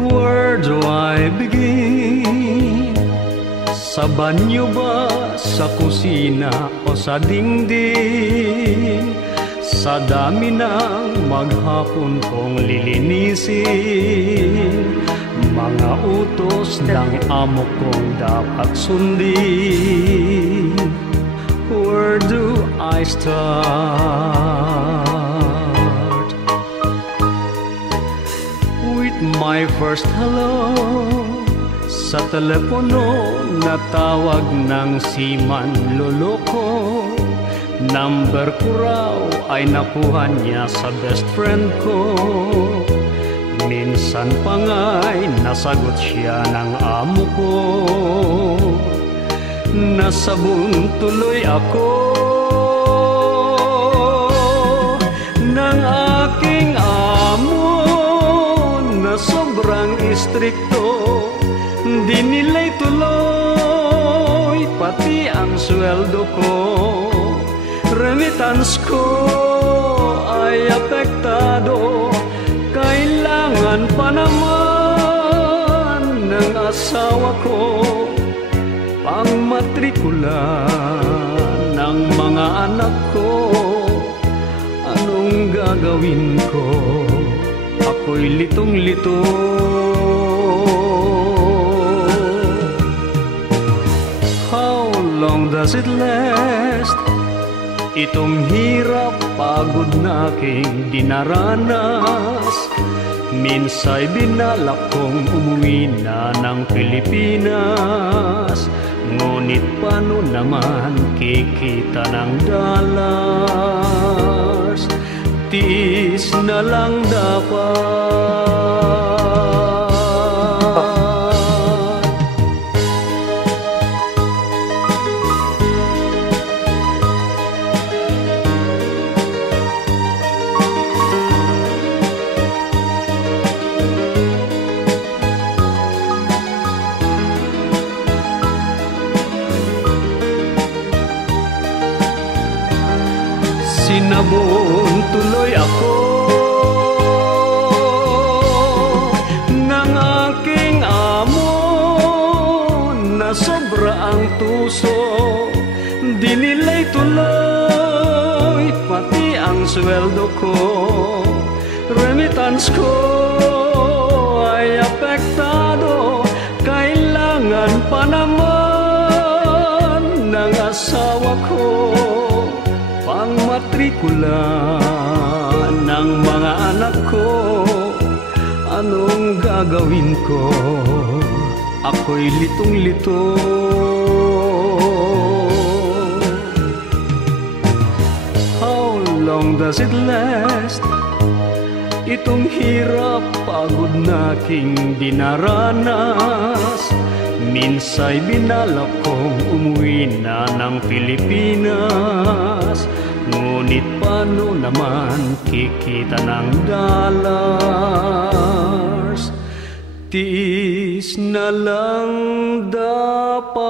Where do I begin? Sa banyo ba, sa kusina o sa dingding? Sa dami ng maghapon kong lilinisin, mga utos ng amo kong dapat sundin. Where do I start? With my first hello, sa telepono na tawag ng si Manloloko. Number ko raw ay nakuha niya sa best friend ko. Minsan pa nga'y nasagot siya ng amo ko. Nasabon tuloy ako ng aking amo na sobrang istrikto. Dinilay tuloy pati ang sweldo ko. Remittance ko ay apektado. Kailangan pa naman ng asawa ko pang matrikula ng mga anak ko. Anong gagawin ko? Ako'y litong-lito. How long does it last? Itong hirap, pagod na aking dinaranas. Minsa'y binalak kong umuwi na ng Pilipinas. Ngunit paano naman kikita ng dollars? Tiis na lang dapat. Sinabon tuloy ako ng aking amo na sobra ang tuso. Dinilay tuloy pati ang sweldo ko. Remittance ko ay apektado. Kailangan pa naman ng asawa ko pang matrikula ng mga anak ko. Anong gagawin ko? Ako'y litong-lito. How long does it last? Itong hirap, pagod na aking dinaranas. Minsa'y binalak kong umuwi na ng Pilipinas. Ngunit paano naman kikita ng dollars? Tiis na lang dapat.